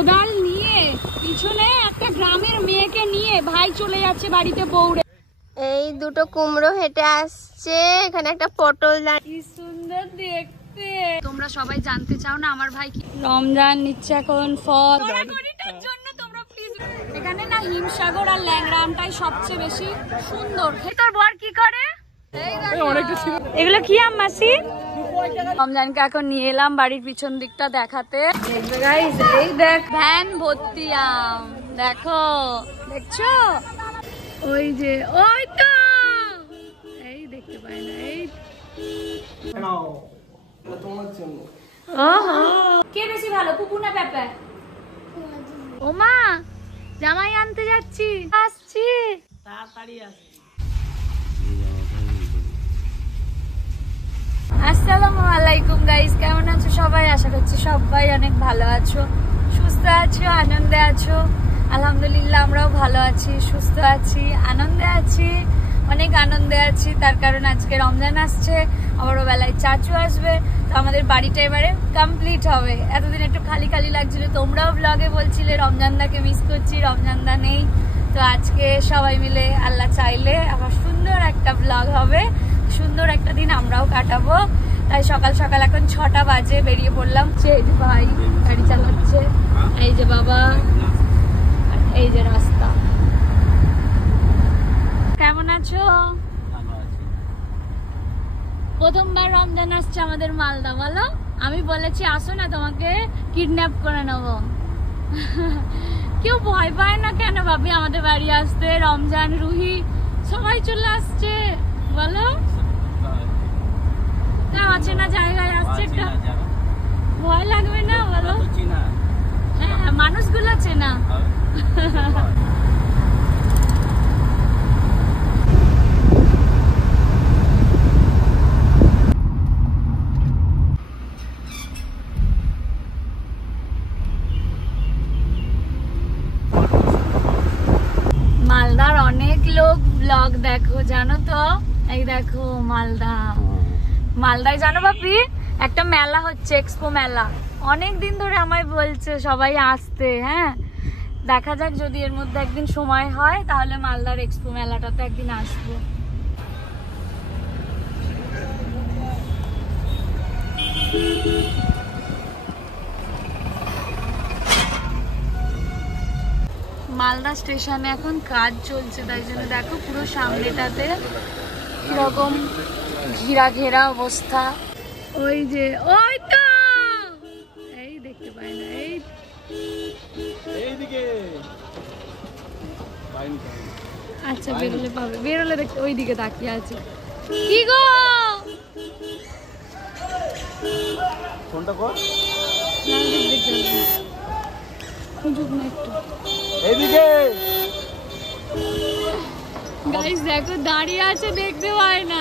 কোদাল নিয়ে পিছনে একটা গ্রামের মেয়েকে নিয়ে ভাই চলে যাচ্ছে বাড়িতে বউরে। এই দুটো কুমড়ো হেঁটে আসছে, এখানে একটা পটল কি সুন্দর দেখতে। তোমরা সবাই জানতে চাও না আমার ভাই কি রমজান নিচ্ছে এখন ফল। জন্য তোমরা প্লিজ, এখানে না হিমসাগর আর ল্যাংড়ামটাই সবচেয়ে বেশি সুন্দর। তোর বর কি করে? এগুলো কি আম মাসি? রমজানকে এখন নিয়ে এলাম বাড়ির পিছন দিকটা দেখাতে। এই দেখ ভ্যান ভর্তি আম, দেখো দেখছো? ওই যে ওই তো এই দেখতে পাই না। এই কে বেশি ভালো, পুপু না পেঁপে? ওমা জামাই আনতে যাচ্ছি, আসছি তাড়াতাড়ি আসছি। আসসালামু আলাইকুম গাইস, কেমন আছো সবাই? আশা করছি সবাই অনেক ভালো আছো, সুস্থ আছো, আনন্দে আছো। আলহামদুলিল্লাহ আমরাও ভালো আছি, সুস্থ আছি, আনন্দে আছি, অনেক আনন্দে আছি। তার কারণ আজকে রমজান আসছে, আবারও বেলায় চাচু আসবে, তো আমাদের বাড়িটা এবারে কমপ্লিট হবে। এতদিন একটু খালি খালি লাগছিল, তোমরাও ব্লগে বলছিলে রমজানদাকে মিস করছি, রমজানদা নেই। তো আজকে সবাই মিলে আল্লাহ চাইলে আবার সুন্দর একটা ব্লগ হবে, সুন্দর একটা দিন আমরাও কাটাবো। তাই সকাল সকাল এখন 6টা বাজে বেরিয়ে পড়লাম। এই যে ভাই গাড়ি চালাচ্ছে, এই যে বাবা, এই যে রাস্তা। কেমন আছো? প্রথমবার রমজান আসছে আমাদের মালদা, বলো। আমি বলেছি আসো না, তোমাকে কিডন্যাপ করে নেবো। কেউ ভয় পায় না কেন ভাবি আমাদের বাড়ি আসতে? রমজান, রুহি সবাই চলে আসছে, বলো। অচেনা জায়গায় আসছে, একটা ভয় লাগবে না বলো? হ্যাঁ, মানুষগুলো চেনা। মালদার অনেক লোক ব্লগ দেখো, জানো তো? এই দেখো মালদা, মালদায় জানো বাপি একটা মেলা হচ্ছে, এক্সপো মেলা। অনেক দিন ধরে আমায় বলছে সবাই আসতে। হ্যাঁ, দেখা যাক যদি এর মধ্যে একদিন সময় হয় তাহলে মালদার এক্সপো মেলাটাতে একদিন আসবো। মালদা স্টেশনে এখন কাজ চলছে, তাই জন্য দেখো পুরো সামনেটাতে কিরকম ঘেরা ঘেরা অবস্থা। ওই যে ওই তো এই দেখতে পাই না, এইদিকে। আচ্ছা বেরোলে পাবে, বেরোলে দেখতে ওই দিকে তাকিয়ে আছে। কি গো ফোনটা কর, দেখতে না একটু এইদিকে। গাইস দেখো দাঁড়িয়ে আছে, দেখতে পায় না।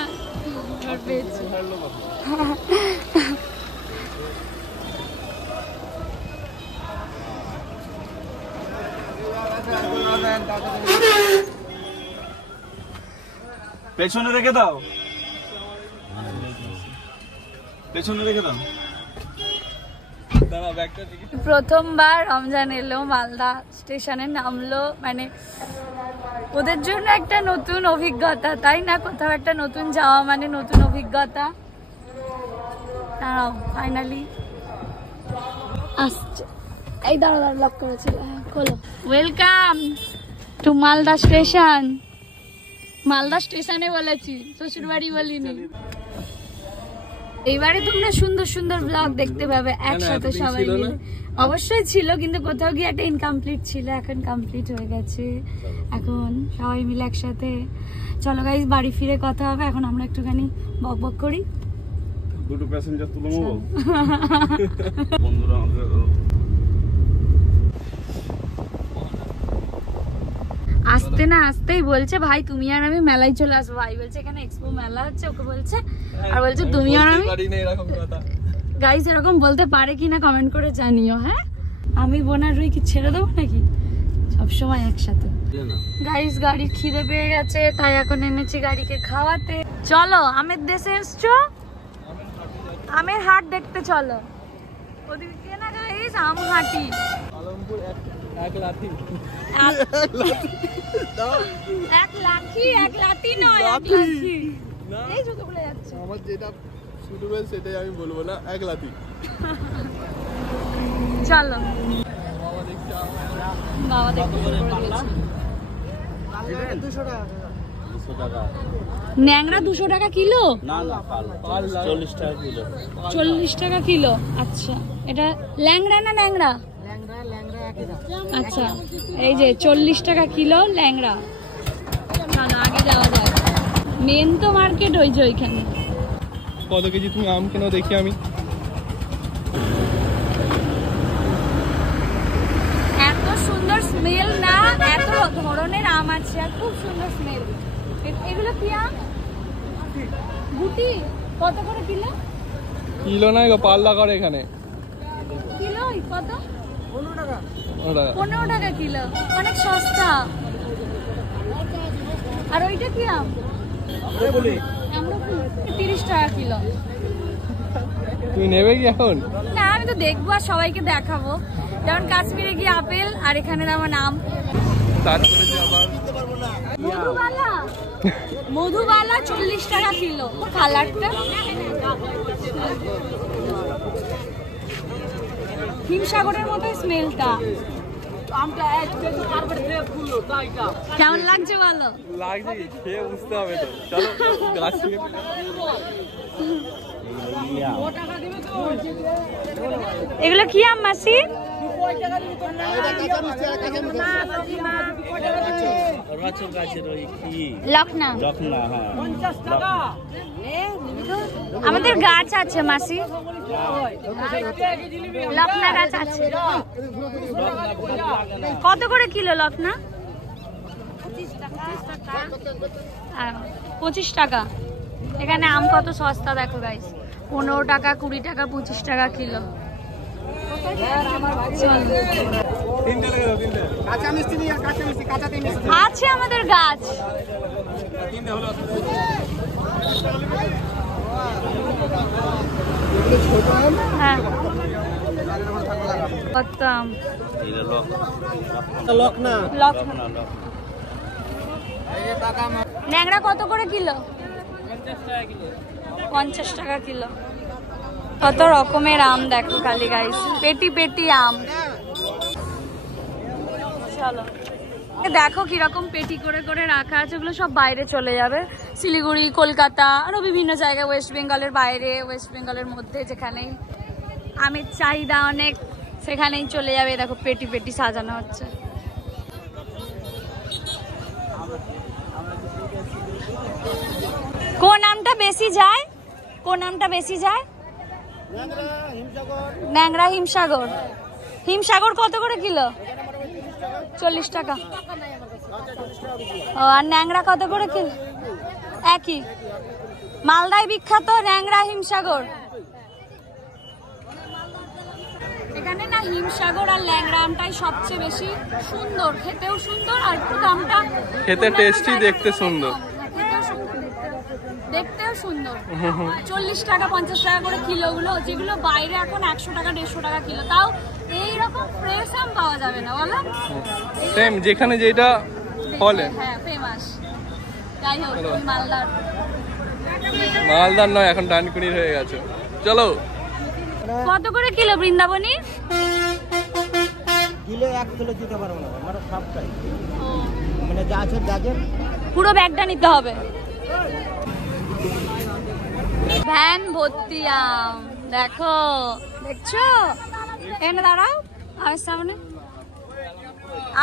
পেছনে রেখে দাও, পেছনে রেখে দাও। প্রথমবার রমজান এলো, মালদা স্টেশনে নামলো, মানে ওদের জন্য একটা নতুন অভিজ্ঞতা, তাই না? কোথাও একটা নতুন যাওয়া মানে নতুন অভিজ্ঞতা। দাঁড়াও, ফাইনালি আসছে। এই দাঁড়াও, লক করেছিল, খোলো। Welcome to Malda station. Malda স্টেশনে বলেছি, শ্বশুর বাড়ি বলিনি। এইবারে তোমরা সুন্দর সুন্দর ব্লগ দেখতে পাবে একসাথে সবাই মিলে। অবশ্যই ছিল, কিন্তু কোথাও গিয়ে একটা ইনকমপ্লিট ছিল, এখন কমপ্লিট হয়ে গেছে। এখন সবাই মিলে একসাথে। চলো গাইস, বাড়ি ফিরে কথা হবে। এখন আমরা একটুখানি বক বক করি। দুটো প্যাসেঞ্জার তুলে নেবো বন্ধুরা। আসতে না আসতেই বলছে ভাই তুমি আর আমি মেলায় চলে আসবো। ভাই বলছে এখানে এক্সপো মেলা হচ্ছে, ওকে বলছে, আর বলছে তুমি আর আমি। গাইস এরকম বলতে পারে কিনা কমেন্ট করে জানিও। হ্যাঁ, আমি বোনার রুই কি ছেড়ে দেবো নাকি? সবসময় একসাথে। গাইস গাড়ির খিদে পেয়ে গেছে, তাই এখন এনেছি গাড়িকে খাওয়াতে। চলো, আমের দেশে এসছো, আমের হাট দেখতে চলো। ওদিকে না গাইস আম হাটি, এক লাঠি এক লাঠি নয়, এক লাঠি। না এই জুতোগুলো যাচ্ছে। আমার যেটা সুটেবল সেটাই আমি বলবো না, এক লাঠি। চলো বাবা দেখছি বাবা দেখতে শুরু করে দিয়েছে। 200 টাকা। ন্যাংরা 200 টাকা কিলো? না না, 40 টাকা কিলো। 40 টাকা কিলো। আচ্ছা, এটা ল্যাংড়া না ন্যাংরা? আচ্ছা, এই যে 40 টাকা কিলো ল্যাংড়া। চলো আগে যাওয়া যায়। মেন তো মার্কেট ওই যে ওইখানে। কত কেজি তুমি আম কেন দেখি আমি। এত সুন্দর স্মেল না, এত ধরনের আম আছে আর খুব সুন্দর স্মেল। এগুলো কি আম? গুটি? কত করে কিলো? কিলো না গো, পাল্লা করে এখানে। কিলো কত? 15 টাকা। 15 টাকা কিলো, অনেক সস্তা। আর ওইটা কি আম? আম্রকুলি। 30 টাকা কিলো। তুমি নেবে কি এখন? না, আমি তো দেখবো আর সবাইকে দেখাবো। যেমন কাশ্মীরে গিয়ে আপেল আর এখানে যেমন আম। তারপরে যে আবার মধুবালা, মধুবালা 40 টাকা কিলো। কালারটা হিমসাগরের মতো স্মেলটা। কেমন লাগছে বলো? লাগছে, খেয়ে বুঝতে হবে তো। চলো গাছ থেকে এগুলো কি আম মাসি? লখনা। আমাদের গাছ আছে মাসি, লখনা গাছ আছে। কত করে কিলো লখনা? 25 টাকা। এখানে আম কত সস্তা দেখো গাইস, 15 টাকা, 20 টাকা, 25 টাকা কিলো। আছে আমাদের গাছ। হ্যাঁ, কত আম? লখনা। লখনা। ন্যাংরা কত করে কিলো? 50 টাকা কিলো। কত রকমের আম দেখো খালি গাইস, পেটি পেটি আম। চলো দেখো কিরকম পেটি করে করে রাখা আছে। ওগুলো সব বাইরে চলে যাবে, শিলিগুড়ি, কলকাতা, আরো বিভিন্ন জায়গায়, ওয়েস্ট বেঙ্গলের বাইরে, ওয়েস্ট বেঙ্গলের মধ্যে যেখানেই আমের চাহিদা অনেক সেখানেই চলে যাবে। দেখো পেটি পেটি সাজানো হচ্ছে। কোন আমটা বেশি যায়? কোন আমটা বেশি যায়? ন্যাংরা হিমসাগর। হিমসাগর কত করে কিলো? 40 টাকা। ও, আর ন্যাংরা কত করে কিলো? একই। মালদায় বিখ্যাত ন্যাংরা হিমসাগর। এখানে না হিমসাগর আর ল্যাংড়া আমটাই সবচেয়ে বেশি সুন্দর, খেতেও সুন্দর আর একটু দামটা খেতে টেস্টি, দেখতে সুন্দর। দেখতেও সুন্দর। 40 টাকা 50 টাকা করে কিলো গুলো, যেগুলো বাইরে এখন 100 টাকা 150 টাকা কিলো। তাও এইরকম ফ্রেশ আম পাওয়া যাবে না বলো? সেম যেখানে যেটা ফলে। হ্যাঁ, ফেমাস। যাই হোক, মালদার। মালদার নয়, এখন ডানকুনির হয়ে গেছে। চলো। কত করে কিলো বৃন্দাবনী? কিলো 1 কিলো দিতে পারবো না, আমার সবটাই মানে যা আছে গাজর পুরো ব্যাগটা নিতে হবে। ভ্যান ভর্তি আম দেখো, দেখছো? এখানে দাঁড়াও, আমের সামনে।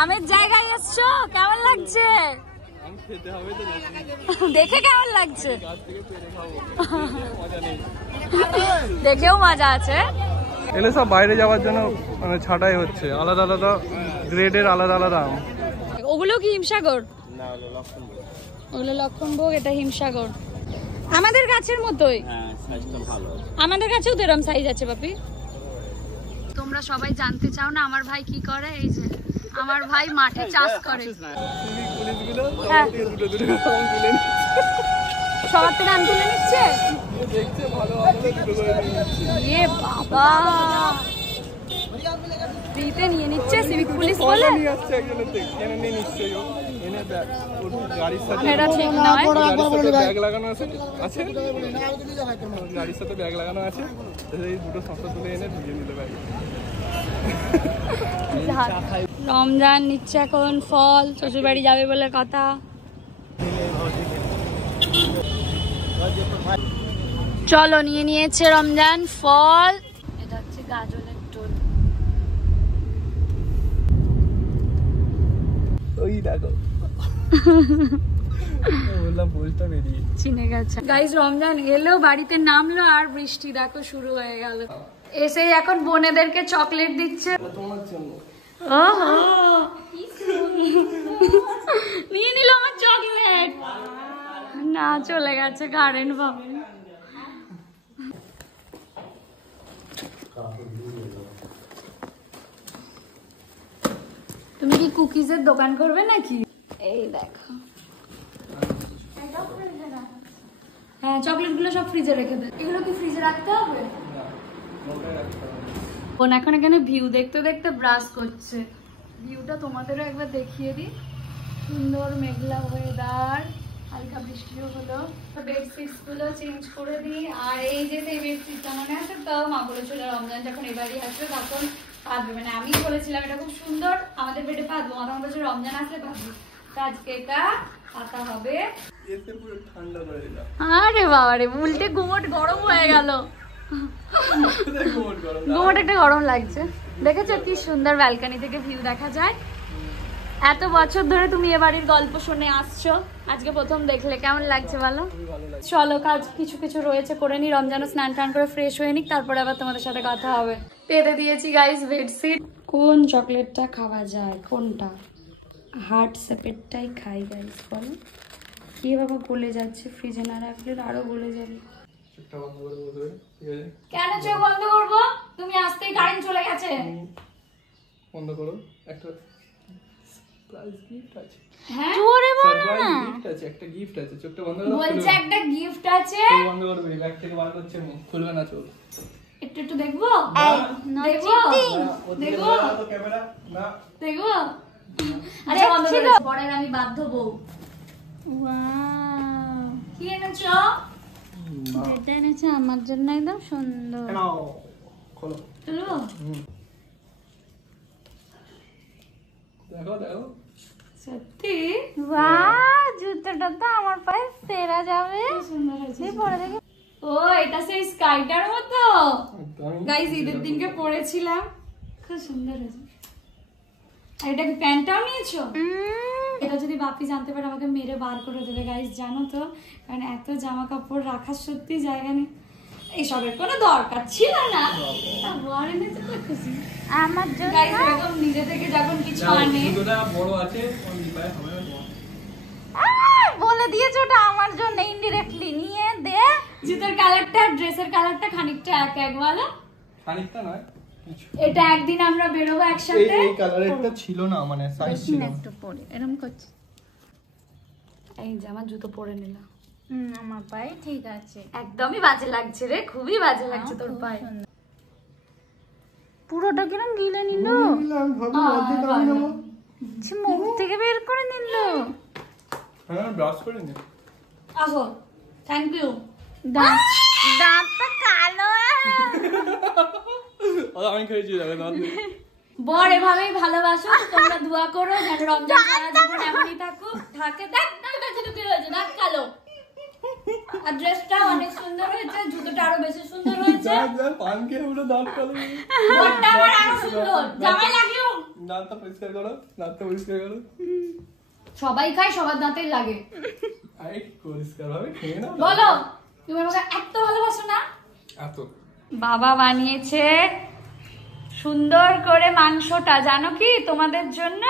আমের জায়গায় এসছো, কেমন লাগছে? দেখে কেমন লাগছে? দেখেও মজা আছে। এগুলো সব বাইরে যাওয়ার জন্য মানে ছাটাই হচ্ছে, আলাদা আলাদা গ্রেডের আলাদা আলাদা আম। ওগুলো কি হিমসাগর? ওগুলো লক্ষণভোগ, এটা হিমসাগর। আমাদের গাছের মতোই। আমাদের কাছেও তো এরকম সাইজ আছে বাপি। তোমরা সবাই জানতে চাও না আমার ভাই কি করে? এই যে আমার ভাই মাঠে চাষ করে। হ্যাঁ, সবার থেকে আম তুলে নিচ্ছে। এ বাবা, ফ্রিতে নিয়ে নিচ্ছে সিভিক পুলিশ বলে। নিয়ে আসছে একজনের থেকে, এনে নিয়ে নিশ্চয়ই ও এনে ব্যাগ ওর গাড়ির সাথে এটা ঠিক নয়। ব্যাগ লাগানো আছে গাড়ির সাথে ব্যাগ লাগানো আছে, এই দুটো শশা তুলে এনে ঢুকিয়ে নিল ব্যাগে। রমজান নিচ্ছে এখন ফল, শ্বশুর বাড়ি যাবে বলে কথা। চলো নিয়ে নিয়েছে রমজান ফল। এটা হচ্ছে গাজলের টোল। ওই দেখো বললাম বলতে বেরিয়ে চিনে গেছে। গাইস রমজান এলো, বাড়িতে নামলো আর বৃষ্টি দেখো শুরু হয়ে গেল। এসেই এখন বোনেদেরকে চকলেট দিচ্ছে তোমার জন্য। ওহো নিয়ে নিল আমার চকলেট। না চলে গেছে গার্ডেন ভাবে। তুমি কি কুকিজের দোকান করবে নাকি? এই দেখো, হ্যাঁ চকলেট গুলো সব ফ্রিজে রেখে দে। এগুলো কি ফ্রিজে রাখতে হবে? বোন এখন এখানে ভিউ দেখতে দেখতে ব্রাশ করছে। ভিউটা তোমাদেরও একবার দেখিয়ে দিই। সুন্দর মেঘলা ওয়েদার, হালকা বৃষ্টিও হলো। বেডশিট গুলো চেঞ্জ করে দিই। আর এই যে সেই বেডশিটটা মনে আছে তো, মা বলেছিল রমজান যখন এবারই আসবে তখন পাতবে, মানে আমি বলেছিলাম এটা খুব সুন্দর আমাদের বেডে পাতবো, মা তখন বলছে রমজান আসলে পাতবি। তো আজকে এটা পাতা হবে। আরে বাবারে উল্টে ঘুমট গরম হয়ে গেল। ঘুমট একটা গরম লাগছে। দেখেছো কি সুন্দর ব্যালকনি থেকে ভিউ দেখা যায়। এত বছর ধরে তুমি এ বাড়ির গল্প শুনে আসছো, আজকে প্রথম দেখলে কেমন লাগছে বলো? চলো কাজ কিছু কিছু রয়েছে করে নি, রমজানও স্নান টান করে ফ্রেশ হয়ে নিক, তারপরে আবার তোমাদের সাথে কথা হবে। পেতে দিয়েছি গাইস বেডশিট। কোন চকলেটটা খাওয়া যায়, কোনটা? হার্ট শেপেরটাই খাই গাইস। বলো কি বাবা গলে যাচ্ছে, ফ্রিজে না রাখলে আরো গলে যাবে। কেন চোখ বন্ধ করবো? তুমি আসতেই কারেন্ট চলে গেছে। বন্ধ করো, একটা সারপ্রাইজ গিফট আছে। হ্যাঁ জোরে বলো না। গিফট আছে, একটা গিফট আছে, চোখটা বন্ধ করো। বলছে একটা গিফট আছে। বন্ধ করো, ব্যাগ থেকে বার করছে আমি, খুলবে না চোখ। একটু একটু দেখবো, দেখবো দেখবো ক্যামেরা না দেখবো। আচ্ছা বন্ধ করো। পরের আমি বাধ্য বউ। ওয়াও কি এনেছো? এটা এনেছে আমার জন্য, একদম সুন্দর। খোলো, চলো দেখো দেখো সত্যি। বাহ জুতোটা তো আমার পায়ে সেরা যাবে। সুন্দর হয়েছে, পরে দেখি। ও এটা সেই স্কাইটার মতো গাইস, ঈদের দিনকে পরেছিলাম, খুব সুন্দর হয়েছে। আর এটা কি প্যান্টটাও নিয়েছো? এটা যদি বাপি জানতে পারে আমাকে মেরে বার করে দেবে গাইস, জানো তো, কারণ এত জামা কাপড় রাখার সত্যি জায়গা নেই। এসবের কোনো দরকার ছিল না, বর এনেছে তো খুশি আমার জন্য। গাইস এরকম নিজে থেকে যখন কিছু আনে, জুতোটা বড় আছে কোন দিপায় হবে না, বলে দিয়েছো ওটা আমার জন্য ইনডিরেক্টলি। নিয়ে দে। জুতোর কালারটা ড্রেসের কালারটা খানিকটা এক এক বলো। খানিকটা নয়, এটা একদিন আমরা বেরোবো একসাথে। এই কালারেরটা ছিল না, মানে সাইজ ছিল না। একটু পরে এরকম করছি। এই যে আমার জুতো পরে নিলাম। আমার পায়ে ঠিক আছে। একদমই বাজে লাগছে রে, খুবই বাজে লাগছে তোর পায়ে। পুরোটা কিরম গিলে নিল, মুখ থেকে বের করে নিল। হ্যাঁ ব্রাশ করে নে। আসো, থ্যাংক ইউ। দাঁতটা কালো। আমি খেয়েছি যাবে দাঁত নেই। বর এভাবেই ভালোবাসো, তোমরা দোয়া করো যেন রমজান সারা জীবন এমনই থাকে। দেখ দাঁতটা কি হয়েছে, দাঁত কালো। আর ড্রেসটা অনেক সুন্দর হয়েছে, জুতোটা আরো বেশি সুন্দর হয়েছে। পান খেয়ে পুরো দাঁত কালো। বরটা আবার আরো সুন্দর। জামাই লাগিও। দাঁতটা পরিষ্কার করো, দাঁতটা পরিষ্কার করো। সবাই খায়, সবার দাঁতেই লাগে। আরে পরিষ্কার ভাবে খেয়ে নাও। বলো তুমি আমাকে এত ভালোবাসো না? এত। বাবা বানিয়েছে সুন্দর করে মাংসটা, জানো কি তোমাদের জন্য।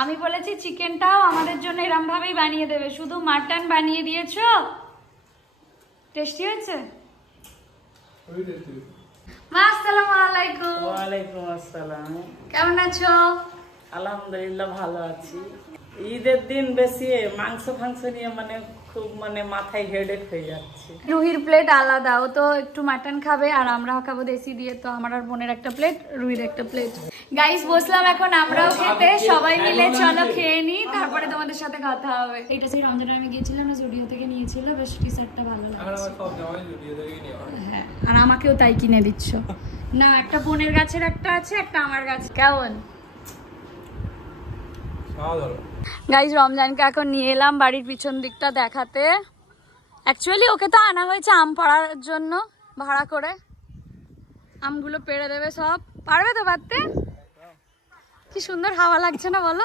আমি বলেছি চিকেনটাও আমাদের জন্য এরকম ভাবেই বানিয়ে দেবে, শুধু মাটন বানিয়ে দিয়েছো। টেস্টি হয়েছে? মা আসসালামু আলাইকুম। ওয়ালাইকুম আসসালাম। কেমন আছো? আলহামদুলিল্লাহ ভালো আছি। ঈদের দিন বেশি মাংস ফাংস নিয়ে মানে খুব মানে মাথায় হেডেক হয়ে যাচ্ছে। রুহির প্লেট আলাদা, ও তো একটু মাটন খাবে আর আমরা খাবো দেশি দিয়ে, তো আমার আর বোনের একটা প্লেট, রুহির একটা প্লেট। গাইস বসলাম এখন আমরাও খেতে, সবাই মিলে চলো খেয়ে নি, তারপরে তোমাদের সাথে কথা হবে। এটা সেই রমজানে আমি গিয়েছিলাম না, জুডিও থেকে নিয়েছিল, বেশ টি শার্টটা ভালো লাগছে। হ্যাঁ, আর আমাকেও তাই কিনে দিচ্ছ না, একটা বোনের গাছের একটা আছে, একটা আমার গাছে। কেমন গাইস? রমজানকে এখন নিয়ে এলাম বাড়ির পিছন দিকটা দেখাতে। অ্যাকচুয়ালি ওকে তো আনা হয়েছে আম পাড়ার জন্য, ভাড়া করে। আমগুলো পেড়ে দেবে সব, পারবে তো পারতে? কি সুন্দর হাওয়া লাগছে না বলো?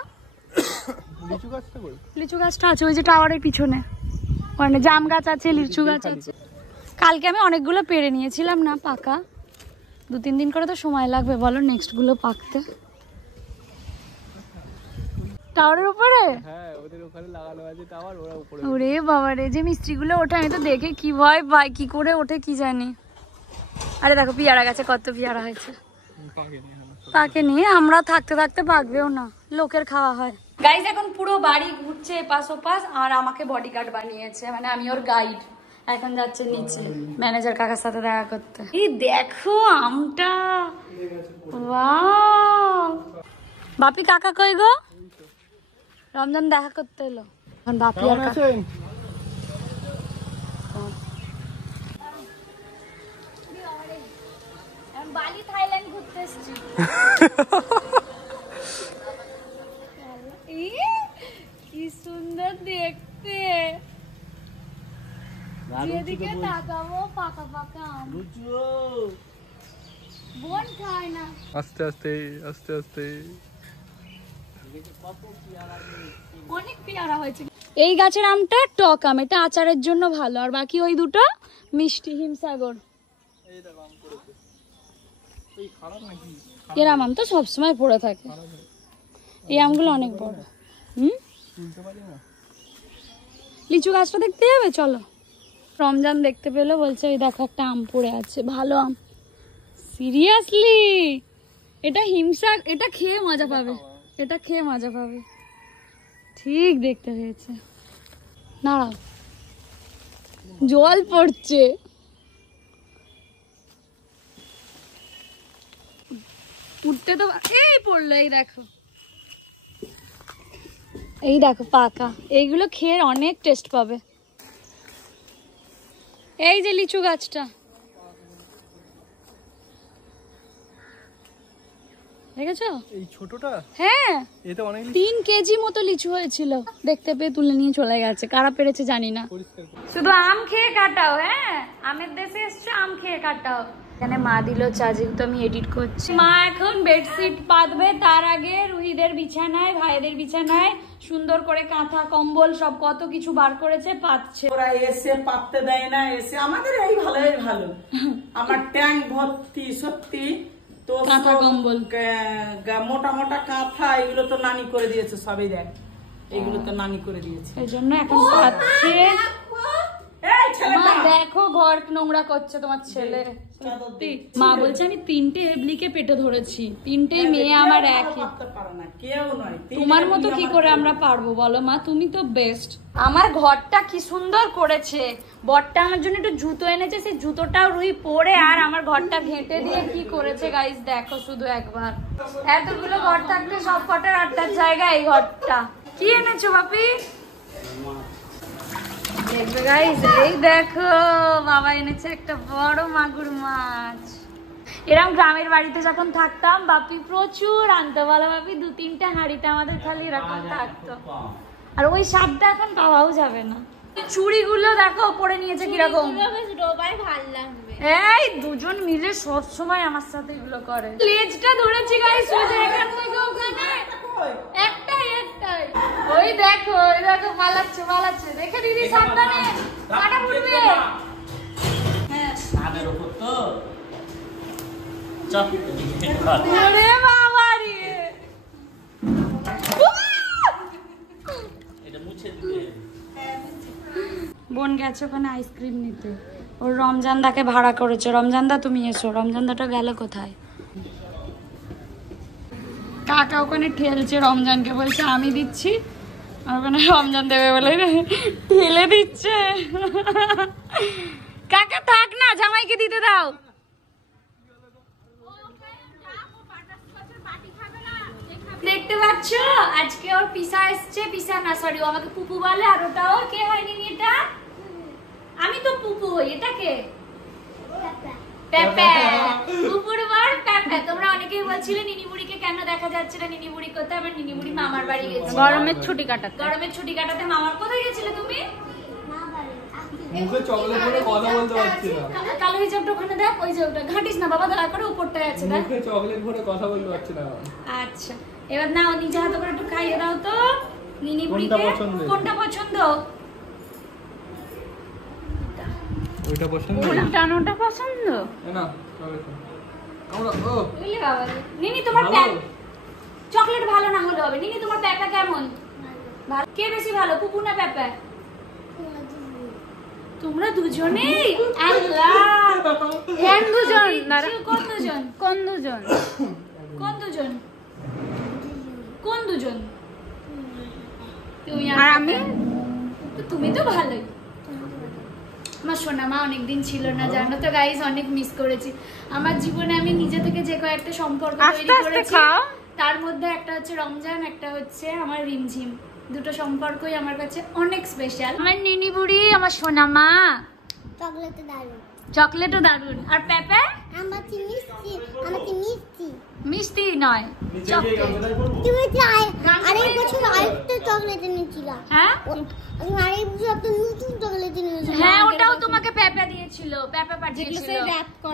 লিচু গাছটা আছে ওই যে টাওয়ারের পিছনে, ওখানে জাম গাছ আছে, লিচু গাছ আছে। কালকে আমি অনেকগুলো পেড়ে নিয়েছিলাম না পাকা, 2-3 দিন করে তো সময় লাগবে বলো নেক্সট গুলো পাকতে। টাওয়ারের উপরে? হ্যাঁ, ওদের ওখানে লাগানো আছে টাওয়ার, ওরা উপরে। ওরে বাবা রে, যে মিস্ত্রিগুলো ওঠে আমি তো দেখে কি ভয় পাই, কি করে ওঠে কি জানি। আরে দেখো পেয়ারা গাছে কত পেয়ারা হয়েছে, পাকেনি, আমরা থাকতে থাকতে পাকবেও না, লোকের খাওয়া হয়। গাইজ এখন পুরো বাড়ি ঘুরছে এপাশ ওপাশ, আর আমাকে বডিগার্ড বানিয়েছে, মানে আমি ওর গাইড। এখন যাচ্ছে নিচে ম্যানেজার কাকার সাথে দেখা করতে। এই দেখো আমটা, ওয়াও। বাপি কাকা কই গো? রমজান দেখা করতে এলো। এখন বাপি আর কাকা বালি থাইল্যান্ড ঘুরতে এসেছি। কি সুন্দর দেখতে, যেদিকে তাকাবো পাকা পাকা আম। বোন খায় না। আস্তে আস্তে আস্তে আস্তে অনেক পেয়ারা হয়েছে। এই গাছের আমটা টক আম, এটা আচারের জন্য ভালো, আর বাকি ওই দুটো মিষ্টি হিমসাগর। এরম আম তো সবসময় পড়ে থাকে, এই আমগুলো অনেক বড়। লিচু গাছটা দেখতে যাবে চলো। রমজান দেখতে পেলো, বলছে ওই দেখো একটা আম পড়ে আছে, ভালো আম। সিরিয়াসলি? এটা হিমসাগ, এটা খেয়ে মজা পাবে, এটা খেয়ে মজা পাবে। ঠিক দেখতে হয়েছে। নাড়াও, জল পড়ছে। উঠতে তো এই পড়লো, এই দেখো, এই দেখো পাকা। এইগুলো খেয়ে অনেক টেস্ট পাবে। এই যে লিচু গাছটা দেখেছো? এই ছোটটা? হ্যাঁ, এটা অনেক 3 কেজি মতো লিচু হয়েছিল, দেখতে পেয়ে তুলে নিয়ে চলে গেছে। কারা পেরেছে জানি না। শুধু আম খেয়ে কাটাও। হ্যাঁ, আমের দেশে এসছো, আম খেয়ে কাটাও। এখানে মা দিল চা, যেহেতু আমি এডিট করছি। মা এখন বেডশিট পাতবে, তার আগে রুহিদের বিছানায়, ভাইদের বিছানায় সুন্দর করে কাঁথা কম্বল সব কত কিছু বার করেছে, পাতছে। ওরা এসে পাততে দেয় না, এসে আমাদের এই ভালোই ভালো। আমার ট্যাঙ্ক ভর্তি সত্যি তো কাঁথা কম্বল, মোটা মোটা কাঁথা, এগুলো তো নানি করে দিয়েছে সবই। দেখ এগুলো তো নানি করে দিয়েছে, এই জন্য এখন পাতছে। মা দেখো ঘর নোংরা করছে তোমার ছেলে। মা বলছে আমি 3টে এবলিকে পেটে ধরেছি, 3টেই মেয়ে আমার একই। তোমার মতো কি করে আমরা পারবো বলো মা? তুমি তো বেস্ট। আমার ঘরটা কি সুন্দর করেছে বরটা, আমার জন্য একটু জুতো এনেছে, সেই জুতোটাও রুই পরে আর আমার ঘরটা ঘেঁটে দিয়ে কি করেছে গাইস দেখো শুধু একবার। এতগুলো ঘর থাকলে সব কটার আড্ডার জায়গা এই ঘরটা। কি এনেছো বাপি? দেখবে গাইস, এই দেখো বাবা এনেছে একটা বড় মাগুর মাছ। এরকম গ্রামের বাড়িতে যখন থাকতাম বাপি প্রচুর আনতো, বলো বাপি, 2-3টে হাঁড়িতে আমাদের খালি এরকম থাকতো। আর ওই স্বাদটা এখন পাওয়াও যাবে না। চুড়িগুলো দেখো পরে নিয়েছে কিরকম, এই দুজন মিলে সব সময় আমার সাথে এগুলো করে। লেজটা ধরেছি গাইস, এখান থেকে ওখানে একটাই একটাই। ওই দেখো, ওই দেখো পালাচ্ছে পালাচ্ছে, দেখে দিদি সাবধানে, কাটা পড়বে। হ্যাঁ ছাদের উপর তো চাপ। ওরে বাবা রে, এটা মুছে দিতে। বোন গেছে ওখানে আইসক্রিম নিতে, ওর রমজানদাকে ভাড়া করেছে। রমজানদা তুমি এসো। রমজানদাটা গেল কোথায়? কাকা ওখানে ঠেলছে রমজানকে, বলছে আমি দিচ্ছি ওখানে রমজান দেবে বলে ঠেলে দিচ্ছে। কাকা থাক না, জামাইকে দিতে দাও। দেখতে পাচ্ছ আজকে ওর পিসা এসছে, পিসা না সরি ও আমাকে পুপু বলে, আর ওটা ওর কে হয়নি এটা? আমি তো পুপু হই, এটা কে? পেপে, পুপুর বর পেপে। তোমরা অনেকেই বলছিলে নিনি বুড়িকে কেন দেখা যাচ্ছে না, নিনি বুড়ি কোথায়? আবার নিনি বুড়ি মামার বাড়ি গেছে গরমের ছুটি কাটাতে। মামার কোথায় গেছিলে তুমি? মুখে চকলেট ভরে কথা বলতে পারছি না। কালো হিজাবটা ওখানে দেখ, ওই যে ওটা ঘাটিস না বাবা, দয়া করে উপরটায় আছে দেখ। মুখে চকলেট ভরে কথা বলতে পারছি না। আচ্ছা এবার নাও নিজে হাতে করে একটু খাইয়ে দাও তো নিনি বুড়িকে। কোনটা পছন্দ? ওইটা পছন্দ, ওটা পছন্দ না আমরা ও বুঝলি বাবা। নিনি তোমার চকলেট ভালো না হলে হবে। নিনি তোমার পেপা কেমন? ভালো। কে বেশি ভালো, পুপু না পেপা? তোমরা দুজনেই? আল্লাহ, কোন দুজন? কোন দুজন? কোন দুজন? কোন দুজন? কোন দুজন? তুমি আর আমি? তুমি তো ভালোই। আমার সোনা মা অনেকদিন ছিল না জানো তো গাইস, অনেক মিস করেছি। আমার জীবনে আমি নিজে থেকে যে কয়েকটা সম্পর্ক তৈরি করেছি তার মধ্যে একটা হচ্ছে রমজান, একটা হচ্ছে আমার রিমঝিম। দুটো সম্পর্কই আমার কাছে অনেক স্পেশাল। আমার নিনি বুড়ি, আমার সোনা মা। চকলেটও দারুণ। চকলেটও দারুণ। আর পেপে? আমাকে মিষ্টি। মিষ্টি নয় চকলেট। তুমি আরেক বছর আরেকটা চকলেট এনেছিলা? হ্যাঁ আরেক বছর একটা নতুন চকলেট এনেছিলা। হ্যাঁ ওটাও তোমাকে পেপে দিয়েছিল, পেপে পাঠিয়েছিল।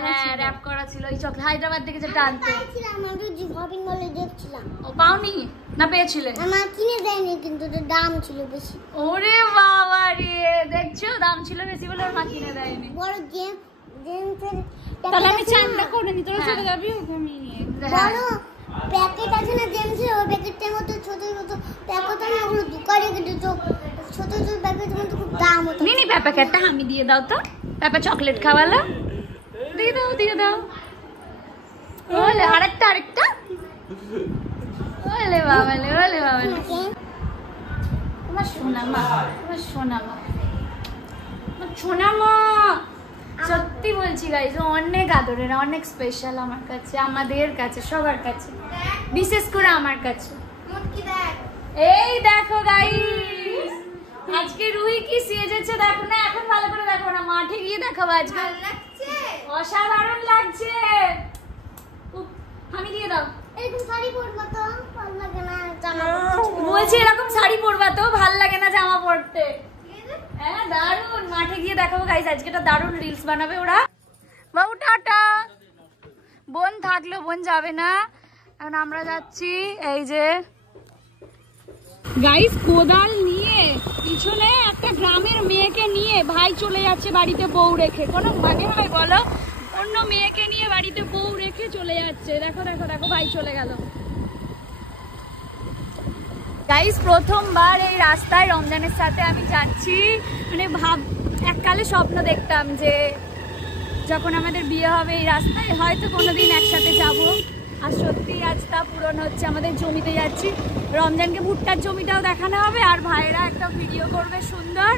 হ্যাঁ র‍্যাপ করা ছিল। এই চকলেট হায়দ্রাবাদ থেকে যেটা আনতে আমরা শপিং মলে দেখছিলাম। ও পাওনি না পেয়েছিলে? আমার কিনে দেয়নি কিন্তু ওটার দাম ছিল বেশি। ওরে বাবা রে, দেখছো দাম ছিল বেশি বলে ওর মা কিনে দেয়নি। বড় জেমসের তাহলে আমি চানটা করে নি, তোরা চলে যাবি ওকে আমি নিয়ে। বড় প্যাকেট আছে না জেমসের, ওই প্যাকেটটার মতো ছোট ছোট প্যাকেট না, ওগুলো দোকানে কিন্তু ছোট ছোট প্যাকেটের মতো খুব দাম হতো। নিনি পেপাকে একটা হামি দিয়ে দাও তো, পেপা চকলেট খাওয়ালো। দিয়ে দাও দিয়ে দাও। ওলে আরেকটা ওলে বাবালে, ওলে বাবালে। তোমার সোনা মা, তোমার সোনা মা, আমার সোনা মা। সত্যি বলছি গাইজ, অনেক আদরের, অনেক স্পেশাল আমার কাছে, আমাদের কাছে, সবার কাছে, বিশেষ করে আমার কাছে। এই দেখো গাইজ, আজকে রুহি কি সেজেছে দেখো না, এখন ভালো করে দেখো না, মাঠে গিয়ে দেখাবো। আজকে অসাধারণ লাগছে। আমি দিয়ে দাও। এরকম শাড়ি পরবা তো ভালো লাগে না, জামা বলছি এরকম শাড়ি পরবা তো ভাল লাগে না জামা পরতে। হ্যাঁ দারুন, মাঠে গিয়ে দেখাবো গাইস, আজকে একটা দারুন রিলস বানাবে ওরা। বাবু টাটা। বোন থাকলো, বোন যাবে না, এখন আমরা যাচ্ছি। এই যে গাইস কোদাল নিয়ে পিছনে একটা গ্রামের মেয়েকে নিয়ে ভাই চলে যাচ্ছে বাড়িতে বউ রেখে। কোনো মানে হয় বলো? অন্য মেয়েকে নিয়ে বাড়িতে বউ রেখে চলে যাচ্ছে। দেখো দেখো দেখো, ভাই চলে গেল। গাইস প্রথমবার এই রাস্তায় রমজানের সাথে আমি যাচ্ছি। মানে এককালে স্বপ্ন দেখতাম যে যখন আমাদের বিয়ে হবে এই রাস্তায় হয়তো কোনোদিন একসাথে যাব, আর সত্যি আজ তা পূরণ হচ্ছে। আমাদের জমিতে যাচ্ছি, রমজানকে ভুট্টার জমিটাও দেখানো হবে, আর ভাইরা একটা ভিডিও করবে সুন্দর,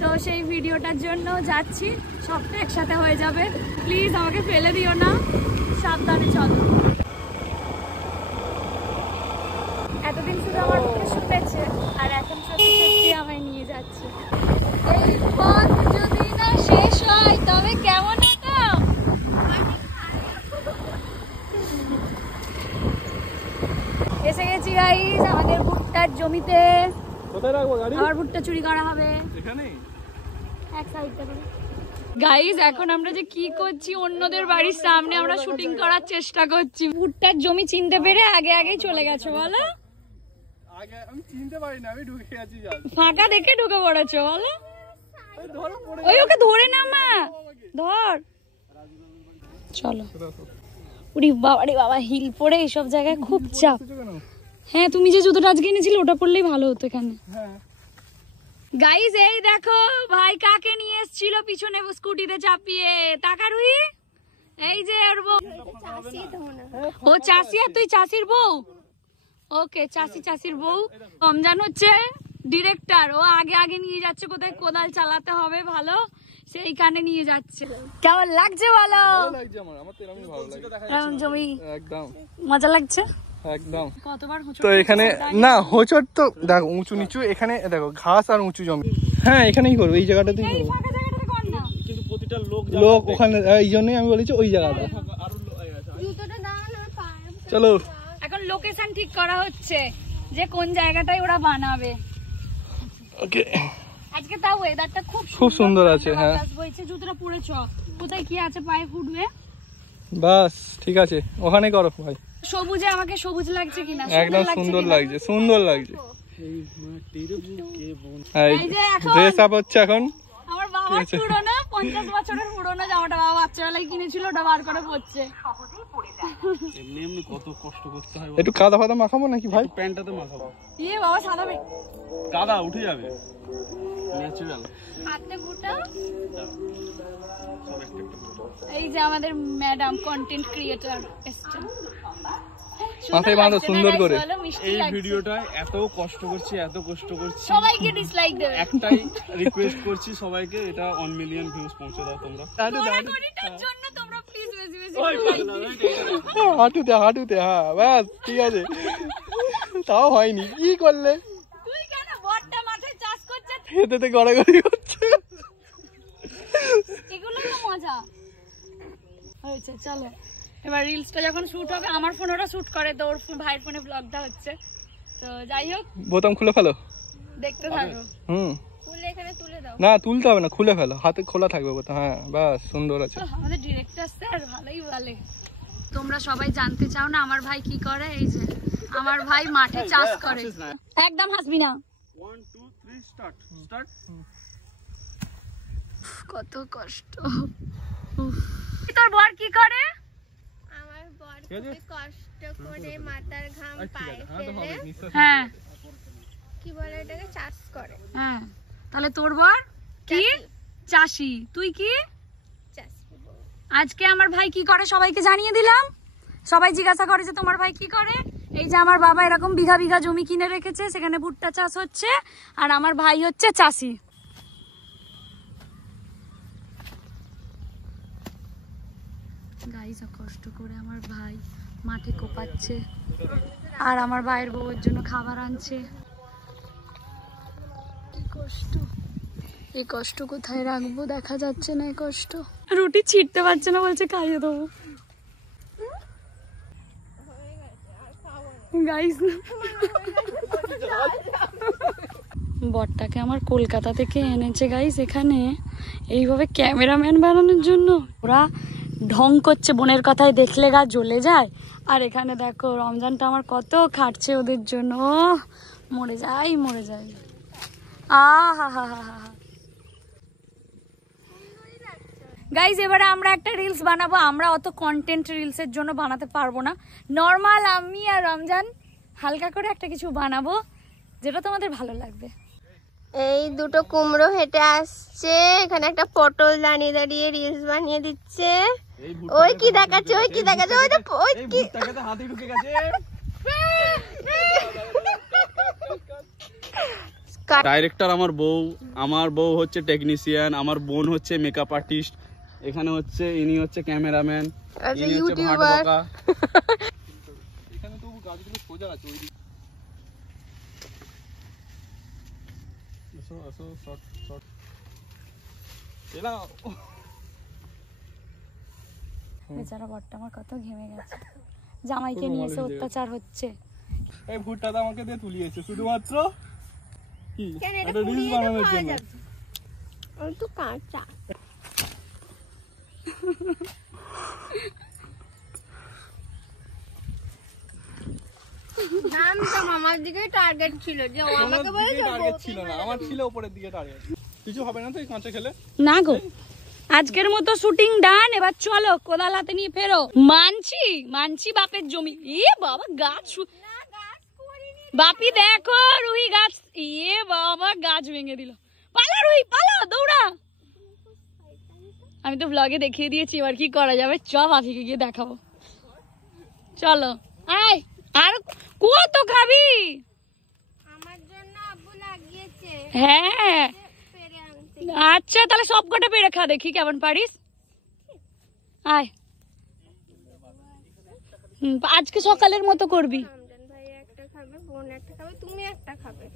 তো সেই ভিডিওটার জন্য যাচ্ছি। সবটা একসাথে হয়ে যাবে, প্লিজ আমাকে ফেলে দিও না, সাবধানে চলো। এতদিন শুধু আমার মুখে শুনেছে, আর এখন সত্যি সত্যি আমায় নিয়ে যাচ্ছে। এই পথ যদি না শেষ হয় তবে কেমন হতো? এসে গেছি গাইস আমাদের ভুট্টার জমিতে। কোথায় রাখবো গাড়ি? আবার ভুট্টা চুরি করা হবে এখানেই এক সাইডটা করে। গাইস এখন আমরা যে কি করছি, অন্যদের বাড়ির সামনে আমরা শুটিং করার চেষ্টা করছি। ভুট্টার জমি চিনতে পেরে আগে আগেই চলে গেছে বলো। আগে আমি চিনতে পারি না, আমি ঢুকে গেছি জান। ফাঁকা দেখে ঢুকে পড়েছো বলো। ওই ওকে ধরে না মা, ধর। চলো। উড়ি বাবা রে বাবা, হিল পরে এইসব জায়গায় খুব চাপ। হ্যাঁ তুমি যে জুতোটা আজকে এনেছিলে ওটা পরলেই ভালো হতো এখানে। গাইস এই দেখো ভাই কাকে নিয়ে এসেছিল পিছনে স্কুটিতে চাপিয়ে। টাকা রুই, এই যে ওর বউ। ও চাষি আর তুই চাষির বউ? ওকে চাষির বউ। রমজান হচ্ছে ডিরেক্টর, ও আগে আগে নিয়ে যাচ্ছে কোথায় কোদাল চালাতে হবে ভালো, সেইখানে নিয়ে যাচ্ছে। কেমন লাগছে বলো? লাগছে আমার তো এরকমই ভালো লাগে এরকম জমি একদম মজা লাগছে একদম। কতবার তো এখানে না হোঁচট তো দেখো উঁচু নিচু, এখানে দেখো ঘাস আর উঁচু জমি। হ্যাঁ এখানেই করবো, এই জায়গাটাতেই করবো। কিন্তু প্রতিটা লোক ওখানে, এই জন্যই আমি বলেছি ওই জায়গাটা। চলো এখন লোকেশন ঠিক করা হচ্ছে যে কোন জায়গাটায় ওরা বানাবে। ওকে আজকে তাও ওয়েদারটা খুব সুন্দর আছে। হ্যাঁ বাতাস বইছে, জুতোটা পরেছ, কোথায় কি আছে পায়ে ফুটবে। বাস ঠিক আছে, ওখানে করো ভাই। সবুজে আমাকে সবুজ লাগছে কিনা? একদম সুন্দর লাগছে, সুন্দর লাগছে। এই যে এখন ড্রেস আপ হচ্ছে এখন। আমার বাবা পুরনো 50 বছরের পুরনো জামাটা বাবা বাচ্চাবেলায় কিনেছিল, ওটা বার করে পড়ছে। এমনি এমনি কত কষ্ট করতে হয়। একটু কাদা ফাদা মাখাবো নাকি ভাই? প্যান্টটাতে মাখাবো, ইয়ে বাবা সাদা কাদা উঠে যাবে ন্যাচারাল। হাতে গুটা। এই যে আমাদের ম্যাডাম কন্টেন্ট ক্রিয়েটর এসছেন, মাথায় বাঁধো সুন্দর করে। এই ভিডিওটা এত কষ্ট করছি, এত কষ্ট করছি, সবাইকে ডিসলাইক দেবে। একটাই রিকোয়েস্ট করছি সবাইকে, এটা 1 মিলিয়ন ভিউজ পৌঁছে দাও তোমরা। দৌড়াদৌড়িটার জন্য তোমরা প্লিজ বেশি বেশি like হাঁটুতে হাঁটুতে, হ্যাঁ ব্যাস ঠিক আছে। তাও হয়নি, কি করলে? তুই কেন বড়টা মাথায় চাষ করছে? হেঁটেতে গড়াগড়ি করছে। এগুলো তো মজা হয়েছে। চলো এবার রিলসটা যখন শুট হবে, আমার ফোন ওরা শুট করে তো, ওর ভাইয়ের ফোনে ব্লগটা হচ্ছে। তো যাই হোক, বোতাম খুলে ফেলো, দেখতে থাকো। খুলে এখানে তুলে দাও। না তুলতে হবে না, খুলে ফেলো, হাতে খোলা থাকবে বোতাম। হ্যাঁ বাস সুন্দর আছে। আমাদের ডিরেক্টর স্যার ভালোই বলে। তোমরা সবাই জানতে চাও না আমার ভাই কি করে? এই যে আমার ভাই মাঠে চাষ করে। একদম হাসবি না। 1 2 3 স্টার্ট স্টার্ট। কত কষ্ট। তোর বর কি করে? আমার বর খুবই কষ্ট করে মাথার ঘাম পায়ে ফেলে হ্যাঁ কি বলে এটাকে চাষ করে। হ্যাঁ, তাহলে তোর বর কি? চাষি। তুই কি? আজকে আমার ভাই কি করে সবাইকে জানিয়ে দিলাম। সবাই জিজ্ঞাসা করে যে তোমার ভাই কি করে। এই যে আমার বাবা এরকম বিঘা বিঘা জমি কিনে রেখেছে, সেখানে ভুট্টা চাষ হচ্ছে, আর আমার ভাই হচ্ছে চাষি। গাইস কষ্ট করে আমার ভাই মাঠে কোপাচ্ছে, আর আমার ভাইয়ের বউয়ের জন্য খাবার আনছে। কি কষ্ট, এই কষ্ট কোথায় রাখবো দেখা যাচ্ছে না। এই কষ্ট, রুটি ছিঁড়তে পারছে না, বলছে খাইয়ে দেবো। গাইস বরটাকে আমার কলকাতা থেকে এনেছে গাইস এখানে এইভাবে ক্যামেরাম্যান বানানোর জন্য। ওরা ঢং করছে, বোনের কথায় দেখলে গা জ্বলে যায়। আর এখানে দেখো রমজানটা আমার কত খাটছে ওদের জন্য। মরে যাই মরে যাই। আহা হা হা হা। গাইজ এবারে আমরা একটা রিলস বানাবো। আমরা অত কন্টেন্ট রিলসের জন্য বানাতে পারবো না, নর্মাল আমি আর রমজান হালকা করে একটা কিছু বানাবো যেটা তোমাদের ভালো লাগবে। এই দুটো কুমড়ো হেঁটে আসছে, এখানে একটা পটল দাঁড়িয়ে দাঁড়িয়ে রিলস বানিয়ে দিচ্ছে। ওই কি দেখাচ্ছে, ওই কি দেখাচ্ছে, ওই তো ওই কি হাতে ঢুকে গেছে। ডাইরেক্টর আমার বউ হচ্ছে টেকনিশিয়ান, আমার বোন হচ্ছে মেকআপ আর্টিস্ট, এখানে হচ্ছে ইনি হচ্ছে ক্যামেরাম্যান, আচ্ছা ইউটিউবার। এখানে তো গাছগুলো সোজা আছে ওই দিকে। আসো শর্ট শর্ট এলাও। বেচারা বরটা আমার কত ঘেমে গেছে, জামাইকে নিয়ে এসে অত্যাচার হচ্ছে। এই ভুট্টাটা আমাকে দিয়ে তুলিয়েছে শুধুমাত্র কি কেন এটা একটা রিলস পুড়িয়ে তো বানানোর খাওয়া জন্য। যাবে। ওই তো কাঁচা। নাম তো মামার দিকে টার্গেট ছিল, যে ও আমাকে বলে টার্গেট ছিল না, আমার ছিল উপরের দিকে টার্গেট। কিছু হবে না তো এই কাঁচা খেলে? না গো, আজকের মতো শুটিং ডান। এবার চলো কোদাল হাতে নিয়ে ফেরো। মানছি বাপের জমি। এ বাবা গাছ, বাপি দেখো রুহি গাছ, এ বাবা গাছ ভেঙে দিল। পালা রুহি পালা, দৌড়া। আমি তো ব্লগে দেখিয়ে দিয়েছি, এবার কি করা যাবে। চ বাপিকে গিয়ে দেখাবো। চলো আয়। আর কত খাবি? আমার জন্য আব্বু লাগিয়ে হ্যাঁ আচ্ছা তাহলে সব কটা পেরে খা, দেখি কেমন পারিস। আয় আজকে সকালের মতো করবি। রমজান ভাই একটা খাবে, বোন একটা খাবে, তুমি একটা খাবে,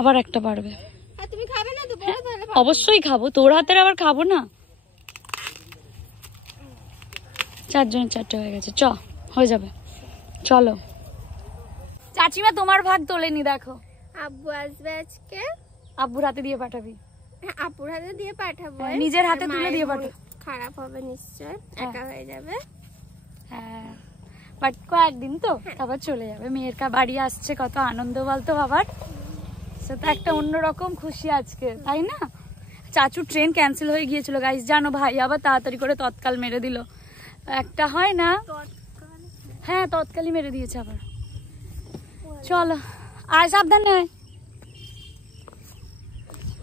আবার একটা পারবে। আর তুমি খাবে না তো বলো তাহলে। অবশ্যই খাবো, তোর হাতের আবার খাবো না। 4 জনের 4টে হয়ে গেছে, হয়ে যাবে। চলো চাচিমা তোমার ভাগ তোলেনি দেখো। আব্বু আসবে আজকে, আব্বুর হাতে দিয়ে পাঠাবি। হ্যাঁ, আপুর হাতে দিয়ে পাঠাবো। নিজের হাতে তুলে মায়ের দিয়ে মন পাঠাবো। খারাপ হবে নিশ্চয়, একা হয়ে যাবে। হ্যাঁ বাট কয়েকদিন তো, তারপর চলে যাবে। মেয়ের বাড়ি আসছে, কত আনন্দ বলতো বাবার। সেটা একটা অন্যরকম খুশি আজকে, তাই না? চাচুর ট্রেন ক্যান্সেল হয়ে গিয়েছিল গাইস, জানো ভাই আবার তাড়াতাড়ি করে তৎকাল মেরে দিল। একটা হয় না, হ্যাঁ তৎকালই মেরে দিয়েছে আবার। চলো আয় সাবধানে।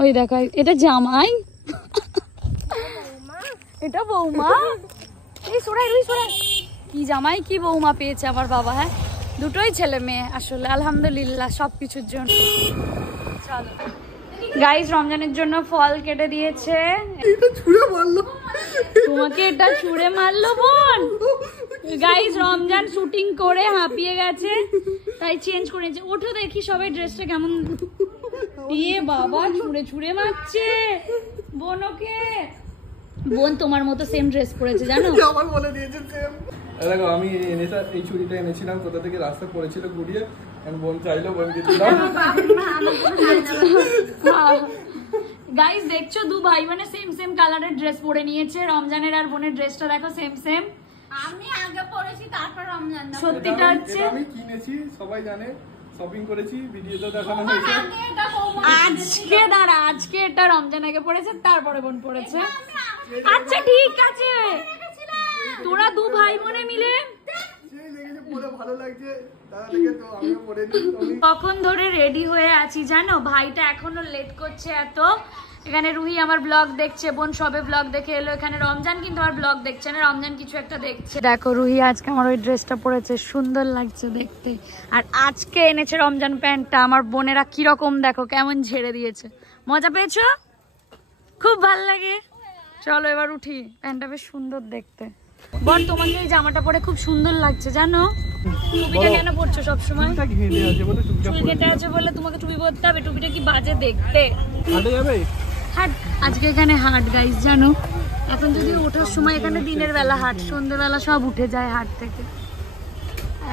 ওই দেখো এটা জামাই, এটা বৌমা। এই সরাই কি জামাই কি বৌমা পেয়েছে আমার বাবা। হ্যাঁ দুটোই ছেলে মেয়ে আসলে, আলহামদুলিল্লাহ সবকিছুর জন্য। চলো গাইস রমজানের জন্য ফল কেটে দিয়েছে। তোমাকে এটা ছুঁড়ে মারলো বোন। গাইস রমজান শুটিং করে হাঁপিয়ে গেছে, তাই চেঞ্জ করেছে। ওঠো দেখি সবাই ড্রেসটা কেমন। দিয়ে বাবা ছুঁড়ে মারছে বোনকে। বোন তোমার মতো সেম ড্রেস পরেছে জানো। আমার বলে দিয়েছে সেম। দেখো আমি এই ছুরিটা এনেছিলাম কোথা থেকে, রাস্তা পড়েছিল ঘুরিয়ে, বোন চাইলো বোনকে দিলাম। গাইস দেখছো দু ভাই মানে সেম কালারের ড্রেস পরে নিয়েছে। রমজানের আর বোনের ড্রেসটা দেখো সেম। আমি আগে পড়েছি তারপর রমজান। সত্যিটা হচ্ছে আমি কিনেছি, সবাই জানে, শপিং করেছি, ভিডিওতে দেখানো হয়েছে। আজকে এটা রমজান আগে পড়েছে, তারপরে বোন পড়েছে। আচ্ছা ঠিক আছে, তোরা দু ভাই বোনে মিলে কখন ধরে রেডি হয়ে আছি জানো। ভাইটা এখনো লেট করছে এত। এখানে রুহি আমার ব্লগ দেখছে, বোন সবে ব্লগ দেখে এলো। এখানে রমজান কিন্তু আমার ব্লগ দেখছে না, রমজান কিছু একটা দেখছে। দেখো রুহি আজকে আমার ওই ড্রেসটা পরেছে, সুন্দর লাগছে দেখতে। আর আজকে এনেছে রমজান প্যান্টটা। আমার বোনেরা কিরকম দেখো কেমন ঝেড়ে দিয়েছে। মজা পেয়েছো? খুব ভাল লাগে। চলো এবার উঠি, প্যান্টটা বেশ সুন্দর দেখতে। বল তোমাকে এই জামাটা পরে খুব সুন্দর লাগছে জানো। টুপিটা কেন পরছো সবসময়? চুল কেটে আছে বলে তোমাকে টুপি পরতে হবে। টুপিটা কি বাজে দেখতে। হাট আজকে এখানে হাট গাইস জানো। এখন যদি ওঠার সময় এখানে দিনের বেলা হাট, সন্ধ্যেবেলা সব উঠে যায় হাট থেকে।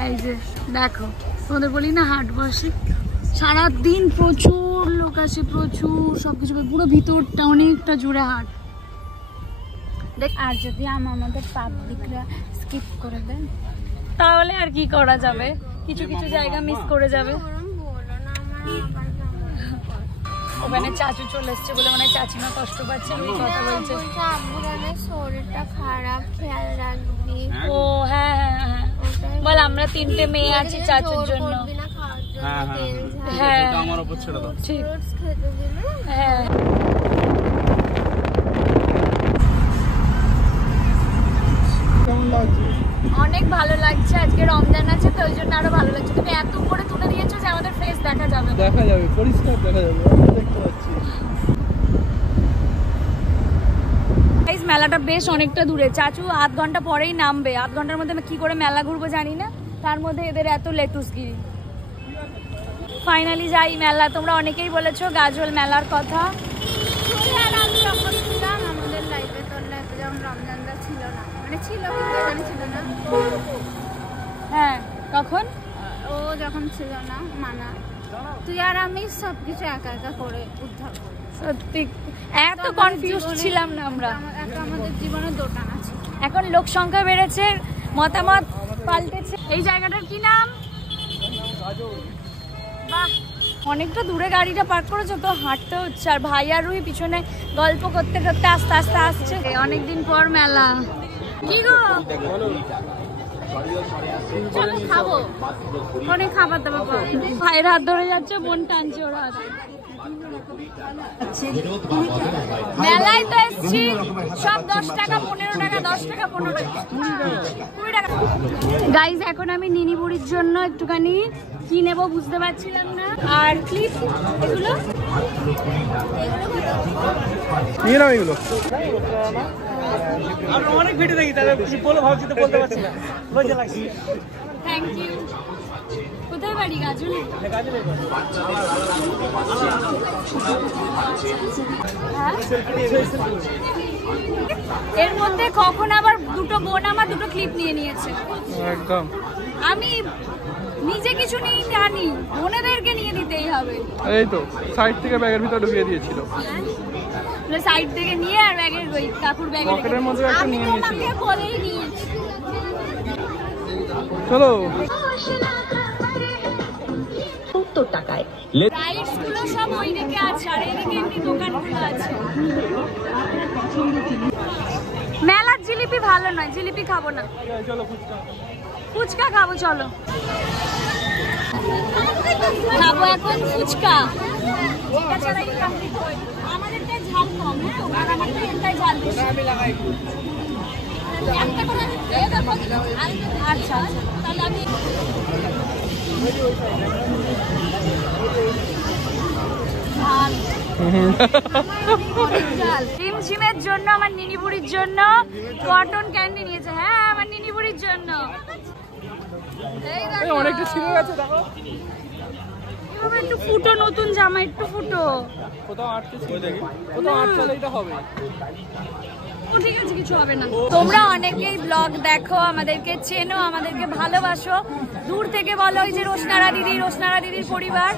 এই যে দেখো তোমাদের বলি না হাট বসে সারাদিন, প্রচুর লোক আসে, প্রচুর সবকিছু, পুরো ভিতরটা অনেকটা জুড়ে হাট। আর যদি আমাদের পাবলিকরা স্কিপ করে দেন তাহলে আর কি করা যাবে, কিছু জায়গা মিস করে যাবে। ওখানে চাচু চলে এসছে বলে মানে চাচিমা কষ্ট পাচ্ছে, ওই কথা বলছে। শরীরটা খারাপ, খেয়াল রাখবি। ও হ্যাঁ বল, আমরা 3টে মেয়ে আছি চাচুর জন্য। হ্যাঁ আমার উপর ছেড়ে দাও। ঠিক হ্যাঁ। অনেক ভালো লাগছে, আজকে রমজান আছে তো ওই জন্য আরো ভালো লাগছে। তুমি এত উপরে তুলে দিয়েছো যে আমাদের ফেস দেখা যাবে, পরিষ্কার দেখা যাবে, দেখতে পাচ্ছি। গাইস মেলাটা বেশ অনেকটা দূরে, চাচু আধ ঘন্টা পরেই নামবে। আধ ঘন্টার মধ্যে আমি কি করে মেলা ঘুরবো জানি না, তার মধ্যে এদের এত লেটুসগিরি। ফাইনালি যাই মেলা। তোমরা অনেকেই বলেছো গাজল মেলার কথা। আমাদের লাইফে তোর লাইফে যেমন রমজানটা ছিল না, মানে ছিল ছিল না। হ্যাঁ তখন ও যখন ছিল না মানা, তুই আর আমি সবকিছু একা একা করে উদ্ধার করি। সত্যি এত কনফিউজ ছিলাম না আমরা। আমাদের জীবনে দোটানা ছিল। এখন লোক সংখ্যা বেড়েছে, মতামত পাল্টেছে। এই জায়গাটার কি নাম? বাহ অনেকটা দূরে গাড়িটা পার্ক করেছো তো, হাঁটতে হচ্ছে। আর ভাই আর রুহি পিছনে গল্প করতে করতে আস্তে আস্তে আসছে। অনেকদিন পর মেলা। কি গো চলো খাবো, অনেক খাবার দাবার। ভাইয়ের হাত ধরে যাচ্ছে, বোন টানছে ওর হাত। মেলায় তো এসছি সব 10 টাকা 15 টাকা 10 টাকা 15 টাকা 20 টাকা। গাইজ এখন আমি নিনি বুড়ির জন্য একটুখানি কি নেবো বুঝতে পারছিলাম না। আর ক্লিপ এগুলো নিয়ে নাও এগুলো। অনেক ভিডিও দেখি তাহলে বলে ভাবছি তো বলতে পারছি না, লজ্জা লাগছে। Thank you. কোথায় বাড়ি? গাজলে। এর মধ্যে কখন আবার দুটো বোন আমার দুটো ক্লিপ নিয়ে নিয়েছে। একদম আমি নিজে কিছু নিয়ে জানি, বোনেদেরকে নিয়ে দিতেই হবে। এই তো সাইড থেকে ব্যাগের ভিতর ঢুকিয়ে দিয়েছিল। সাইড থেকে নিয়ে আর ব্যাগের ওই কাকুর ব্যাগের পকেটের মধ্যে একটা নিয়ে নিয়েছিল। আমাকে বলেই নিয়েছি। চলো রাইডস গুলো সব ওই দিকে আছে আর এদিকে এমনি দোকানগুলো আছে। মেলার জিলিপি ভালো নয়, জিলিপি খাবো না, চলো ফুচকা ফুচকা খাবো। চলো খাবো এখন ফুচকা। আমাদেরটা ঝাল কম, হ্যাঁ, আর আমাদের এটাই ঝাল বেশি। একটা করে দিয়ে দেবো। আচ্ছা আচ্ছা, তাহলে আমি টিমছিমের জন্য আমার নিনি বুড়ির জন্য কটন ক্যান্ডি নিয়েছে। হ্যাঁ, আমার নিনি বুড়ির জন্য। অনেকটা ছিঁড়ে গেছে দেখো। একটু ফুটো, নতুন জামা একটু ফুটো। কোথাও আটকে ছিল দেখি, কোথাও আটকালে এটা হবে। ঠিক আছে, কিছু হবে না। তোমরা অনেকেই ব্লগ দেখো, আমাদেরকে চেনো, আমাদেরকে ভালোবাসো। দূর থেকে বলো ওই যে রোশনারা দিদির পরিবার,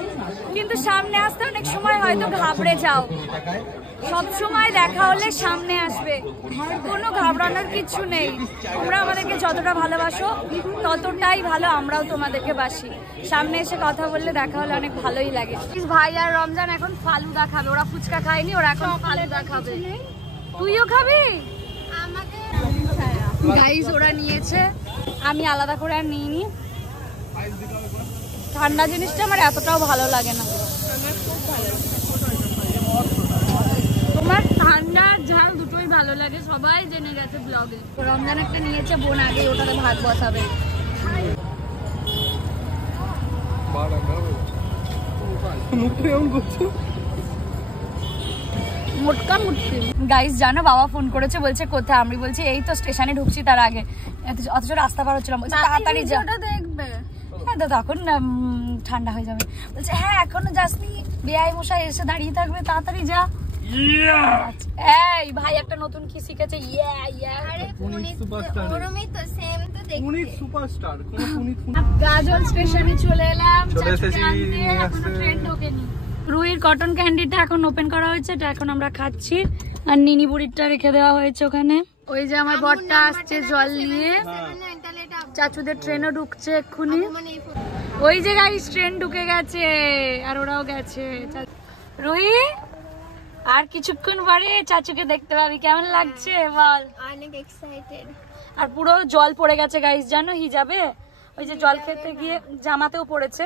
কিন্তু সামনে আসতে অনেক সময় হয়তো ঘাবড়ে যাও। সব সময় দেখা হলে সামনে আসবে, কোনো ঘাবড়ানোর কিছু নেই। তোমরা আমাদেরকে যতটা ভালোবাসো ততটাই ভালো আমরাও তোমাদেরকে বাসি। সামনে এসে কথা বললে, দেখা হলে অনেক ভালোই লাগে। ভাই আর রমজান এখন ফালুদা খাবে, ওরা ফুচকা খায়নি, ওরা এখন ফালুদা খাবে। তুইও খাবি? গাইস ওরা নিয়েছে, আমি আলাদা করে আর নিইনি। ঠান্ডা জিনিসটা আমার এতটাও ভালো লাগে না। তোমার ঠান্ডা ঝাল দুটোই ভালো লাগে, সবাই জেনে গেছে ব্লগে। রমজান একটা নিয়েছে, বোন আগে ওটাতে ভাগ বসাবে। মোটকা মুটকি। গাইস জানো, বাবা ফোন করেছে, বলছে কোথায়? আমি বলছি এই তো স্টেশনে ঢুকছি, তার আগে। অথচ রাস্তা পার হচ্ছিলাম, বলছে তাড়াতাড়ি যা। দেখবে হ্যাঁ, তখন ঠান্ডা হয়ে যাবে। বলছে হ্যাঁ এখনো যাসনি, বেআই মশাই এসে দাঁড়িয়ে থাকবে, তাড়াতাড়ি যা। এই ভাই একটা নতুন কি শিখেছে। গাজল স্টেশনে চলে এলাম, ট্রেন ঢোকেনি। রুইর কটন ক্যান্ডিটা এখন ওপেন করা হয়েছে, এটা এখন আমরা খাচ্ছি। আর নিনি বুড়িটা রেখে দেওয়া হয়েছে ওখানে। ওই যে আমার বরটা আসছে জল নিয়ে, চাচুদের ট্রেনও ঢুকছে এক্ষুনি। ওই যে গাইস ট্রেন ঢুকে গেছে আর ওরাও গেছে। রুই আর কিছুক্ষণ পরে চাচুকে দেখতে পাবি, কেমন লাগছে বল? অনেক এক্সাইটেড। আর পুরো জল পড়ে গেছে গাইস, জানো হিজাবে, ওই যে জল খেতে গিয়ে জামাতেও পড়েছে।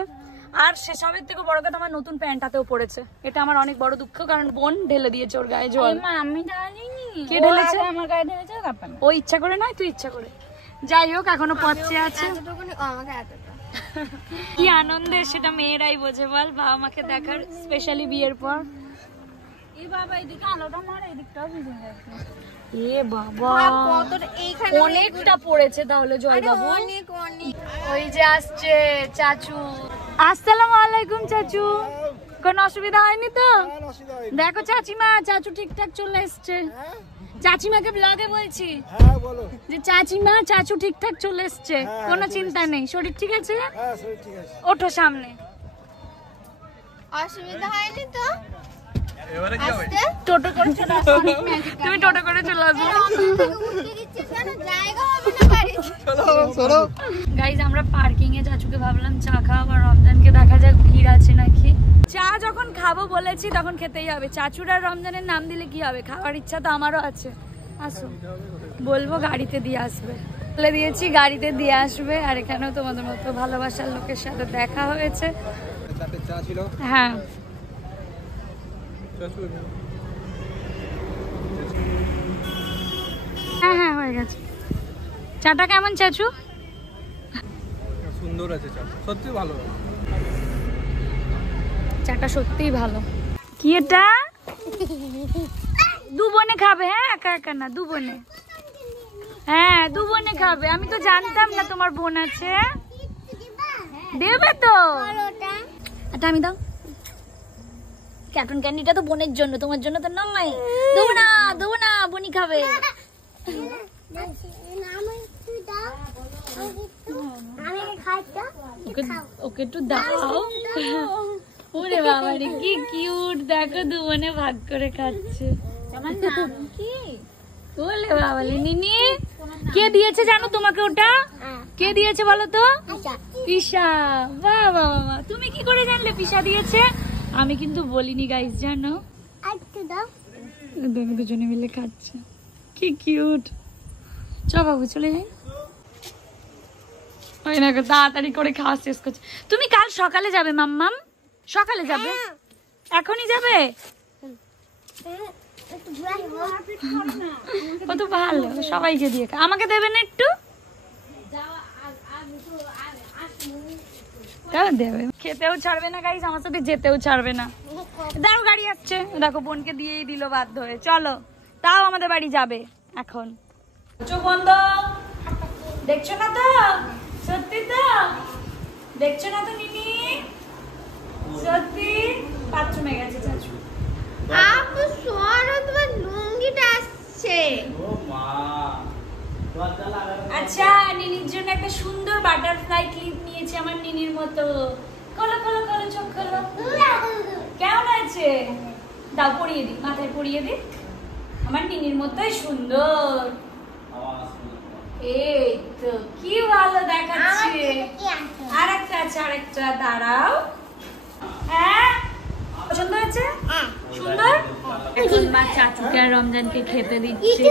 আর সেসবের থেকে বড় কথা আমার নতুন প্যান্টটাতেও পড়েছে। এটা আমার অনেক বড় দুঃখ, কারণ বোন ঢেলে দিয়েছে ওর গায়ে জল। আমি ঢালিনি। কে ঢেলেছে? আমার গায়ে ঢেলেছে। ও ইচ্ছা করে নয়, তুই ইচ্ছা করে। যাই হোক, এখনো পচে আছে। কি আনন্দের সেটা মেয়েরাই বোঝে বল, বাবা মাকে দেখার, স্পেশালি বিয়ের পর। এই বাবা এদিকে আলোটা মার, এদিকটাও ভিজে গেছে। এ বাবা অনেকটা পড়েছে তাহলে জল বাবু। ওই যে আসছে চাচু। আসসালামু আলাইকুম চাচু, কোনো অসুবিধা হয়নি তো? দেখো চাচিমা, চাচু ঠিকঠাক চলে এসছে। চাচিমাকে ব্লগে বলছি যে চাচিমা চাচু ঠিকঠাক চলে এসছে, কোনো চিন্তা নেই, শরীর ঠিক আছে? ওঠো সামনে। অসুবিধা হয়নি তো? টোটো করে চলে আসো, তুমি টোটো করে চলে আসো। গাইজ আমরা পার্কিং এ চাচুকে ভাবলাম চা খাওয়াবো, আর রমজানকে দেখা যাক ভিড় আছে নাকি। চা যখন খাবো বলেছি তখন খেতেই হবে। চাচুর আর রমজানের নাম দিলে কি হবে, খাওয়ার ইচ্ছা তো আমারও আছে। আসো, বলবো গাড়িতে দিয়ে আসবে, বলে দিয়েছি গাড়িতে দিয়ে আসবে। আর এখানেও তোমাদের মতো ভালোবাসার লোকের সাথে দেখা হয়েছে। হ্যাঁ হ্যাঁ হ্যাঁ হয়ে গেছে। চাটা কেমন চাচু? সুন্দর আছে চা, সত্যি ভালো। চাটা সত্যিই ভালো। কি এটা? দু বোনে খাবে? হ্যাঁ একা একা না, দু বোনে। হ্যাঁ দু বোনে খাবে। আমি তো জানতাম না তোমার বোন আছে। দেবে তো। এটা আমি দাও। ক্যাটন ক্যান্ডিটা তো বোনের জন্য, তোমার জন্য তো নয়। দেবো না, দেবো না, বোনই খাবে। ওকে একটু দাও। ওরে বাবা রে কি কিউট, দেখো দু বোনে ভাগ করে খাচ্ছে। বলে বাবা রে। নিনি কে দিয়েছে জানো তোমাকে ওটা? কে দিয়েছে বলো তো? পিসা। বাহ বাহ বাহ, তুমি কি করে জানলে পিসা দিয়েছে? আমি কিন্তু বলিনি গাইস, জানো? দুজনে মিলে খাচ্ছে, কি কিউট। চ বাবু চলে যাই। ওই না তাড়াতাড়ি করে খাওয়া শেষ করছে। তুমি কাল সকালে যাবে মাম্মাম? সকালে যাবে? এখনই যাবে? কত ভালো, সবাইকে দিয়ে আমাকে দেবে না একটু? দেবে, খেতেও ছাড়বে না গাইস, আমার সাথে যেতেও ছাড়বে না। দেখো গাড়ি আসছে, দেখো বোনকে দিয়েই দিল বাধ্য হয়ে। চলো তাও আমাদের বাড়ি যাবে এখন। চোখ বন্ধ, দেখছো না তো? সত্যি তো দেখছো না তো নিনি? সত্যি বাথরুমে গেছে চাচু। আপু সরো, তোমার লুঙ্গিটা আসছে। আচ্ছা নিনির জন্য একটা সুন্দর বাটারফ্লাই ক্লিপ নিয়েছি আমার নিনির মতো। খোলো খোলো খোলো, চোখ খোলো। কেমন আছে? দাও পরিয়ে দি, মাথায় পরিয়ে দি। আমার নিনির মতোই সুন্দর। এই তো কি ভালো দেখাচ্ছে। আরেকটা আছে, আরেকটা দাঁড়াও। হ্যাঁ পছন্দ হয়েছে? সুন্দর। এখন মা চাচুকে আর রমজানকে খেতে দিচ্ছে।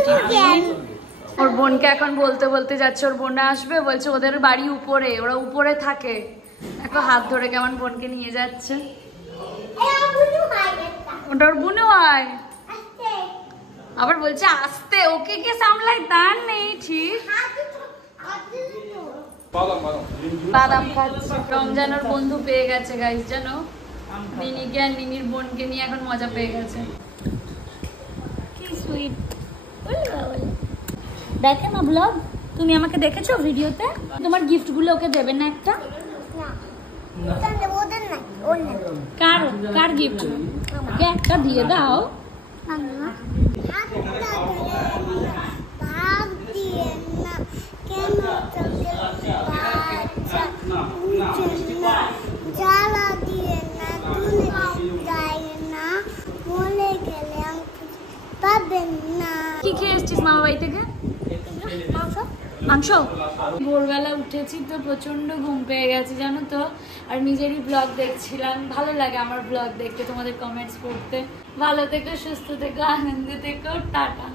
ওর বোনকে এখন বলতে বলতে যাচ্ছে, ওর বোনরা আসবে বলছে, ওদের বাড়ি উপরে, ওরা উপরে থাকে। দেখো হাত ধরে কেমন বোনকে নিয়ে যাচ্ছে। ওটা ওর বোনও হয়। আবার বলছে আসতে, ওকে কে সামলাই তার নেই ঠিক। বাদাম খাচ্ছে। রমজান ওর বন্ধু পেয়ে গেছে গাইস, জানো? নিনিকে আর নিনির বোনকে নিয়ে এখন মজা পেয়ে গেছে। কি সুইট। দেখে না ব্লগ? তুমি আমাকে দেখেছো ভিডিওতে? তোমার গিফট গুলো ওকে দেবে না একটা? কার কার গিফট? ওকে একটা দিয়ে দাও। কি খেয়ে এসছিস মামা বাড়ি থেকে? মাংস। ভোরবেলা উঠেছি তো প্রচন্ড ঘুম পেয়ে গেছে জানো তো। আর নিজেরই ব্লগ দেখছিলাম। ভালো লাগে আমার ব্লগ দেখতে, তোমাদের কমেন্টস পড়তে। ভালো থেকো, সুস্থ থেকো, আনন্দে থেকো, টাটা।